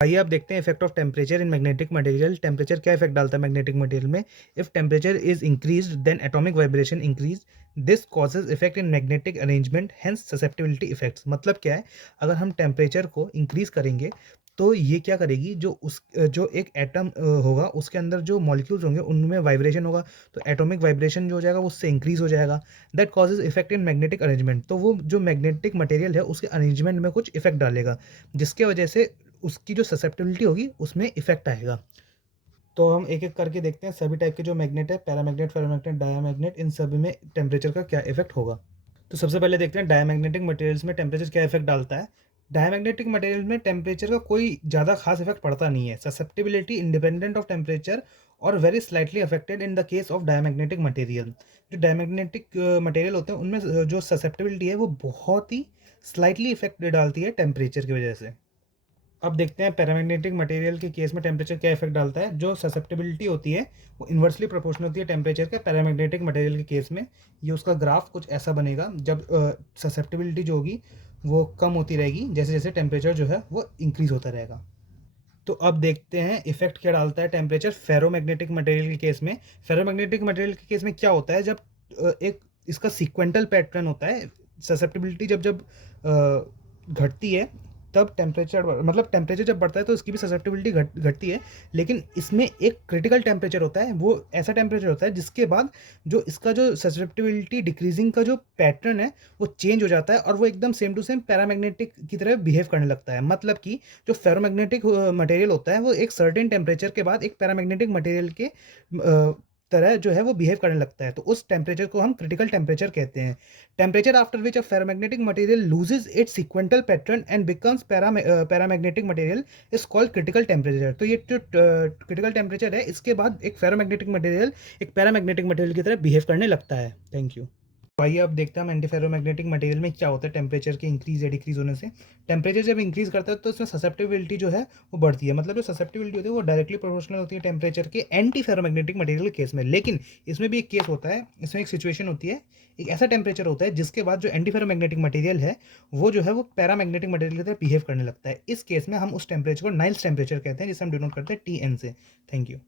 आइए अब देखते हैं effect of temperature in magnetic material. Temperature क्या इफेक्ट डालता है मैग्नेटिक मटेरियल में? If temperature is increased then atomic vibration increase, this causes effect in magnetic arrangement, hence susceptibility effects. मतलब क्या है, अगर हम टेम्परेचर को इंक्रीज करेंगे तो ये क्या करेगी, जो एक एटम होगा उसके अंदर जो मॉलिक्यूल्स होंगे उनमें वाइब्रेशन होगा, तो एटॉमिक वाइब्रेशन जो हो जाएगा वो उससे इंक्रीज हो जाएगा। That causes effect in magnetic arrangement, तो वो जो मैग्नेटिक मटेरियल है उसके अरेंजमेंट में कुछ इफेक्ट डालेगा, जिसके वजह से उसकी जो ससेप्टिबिलिटी होगी उसमें इफेक्ट आएगा। तो हम एक एक करके देखते हैं सभी टाइप के जो मैग्नेट है, पैरामैग्नेट, फेरोमैग्नेट, डायामैग्नेट, इन सभी में टेम्परेचर का क्या इफेक्ट होगा। तो सबसे पहले देखते हैं डायमैग्नेटिक मटेरियल्स में टेम्परेचर क्या इफेक्ट डालता है। डायमैग्नेटिक मटेरियल में टेम्परेचर का कोई ज़्यादा खास इफेक्ट पड़ता नहीं है। ससेप्टिबिलिटी इंडिपेंडेंट ऑफ टेम्परेचर और very slightly affected in the case of diamagnetic material. जो डायमैग्नेटिक मटेरियल होते हैं उनमें जो ससेप्टिबिलिटी है वो बहुत ही स्लाइटली इफेक्ट डालती है टेम्परेचर की वजह से। अब देखते हैं पैरामैग्नेटिक मटेरियल के केस में टेम्परेचर क्या इफेक्ट डालता है। जो ससेप्टिबिलिटी होती है वो इन्वर्सली प्रोपोर्शनल होती है टेम्परेचर के पैरामैग्नेटिक मटेरियल के केस में। ये उसका ग्राफ कुछ ऐसा बनेगा, जब ससेप्टिबिलिटी जो होगी वो कम होती रहेगी जैसे जैसे टेम्परेचर जो है वो इंक्रीज होता रहेगा। तो अब देखते हैं इफेक्ट क्या डालता है टेम्परेचर फेरोमैग्नेटिक मटेरियल के केस में। फेरोमैग्नेटिक मटेरियल के केस में क्या होता है, जब एक इसका सीक्वेंटल पैटर्न होता है। ससेप्टिबिलिटी जब जब घटती है तब टेम्परेचर, मतलब टेम्परेचर जब बढ़ता है तो इसकी भी ससेप्टिबिलिटी घटती है। लेकिन इसमें एक क्रिटिकल टेम्परेचर होता है, वो ऐसा टेम्परेचर होता है जिसके बाद जो इसका जो ससेप्टिबिलिटी डिक्रीजिंग का जो पैटर्न है वो चेंज हो जाता है और वो एकदम सेम टू सेम पैरामैग्नेटिक की तरह बिहेव करने लगता है। मतलब कि जो फेरोमैग्नेटिक मटेरियल होता है वो एक सर्टेन टेम्परेचर के बाद एक पैरामैग्नेटिक मटेरियल के तरह जो है वो बिहेव करने लगता है। तो उस टेम्परेचर को हम क्रिटिकल टेम्परेचर कहते हैं। Temperature after which a ferromagnetic material loses its sequential pattern and becomes paramagnetic material is called critical temperature. तो ये जो क्रिटिकल टेम्परेचर है इसके बाद एक फेरोमैग्नेटिक मटेरियल एक पैरामैग्नेटिक मटेरियल की तरह बिहेव करने लगता है। Thank you. तो आइए अब देखते हैं हम एंटीफेरोमैग्नेटिक मटेरियल में क्या होता है टेम्परेचर के इंक्रीज या डिक्रीज होने से। टेम्परेचर जब इंक्रीज करता है तो इसमें ससेप्टिबिलिटी जो है वो बढ़ती है। मतलब जो ससेप्टिबिलिटी होती है वो डायरेक्टली प्रोपोर्शनल होती है टेम्परेचर के एंटीफेरोमैग्नेटिक मटेरियल के केस में। लेकिन इसमें भी एक केस होता है, इसमें एक सिचुएशन होती है, एक ऐसा टेम्परेचर होता है जिसके बाद जो एंटीफेरोमैग्नेटिक मटेरियल है वो जो है वो पैरामैग्नेटिक मटेरियल की तरह बिहेव करने लगता है। इस केस में हम उस टेम्परेचर को नाइल्स टेम्परेचर कहते हैं, जिसे हम डिनोट करते हैं TN से। Thank you.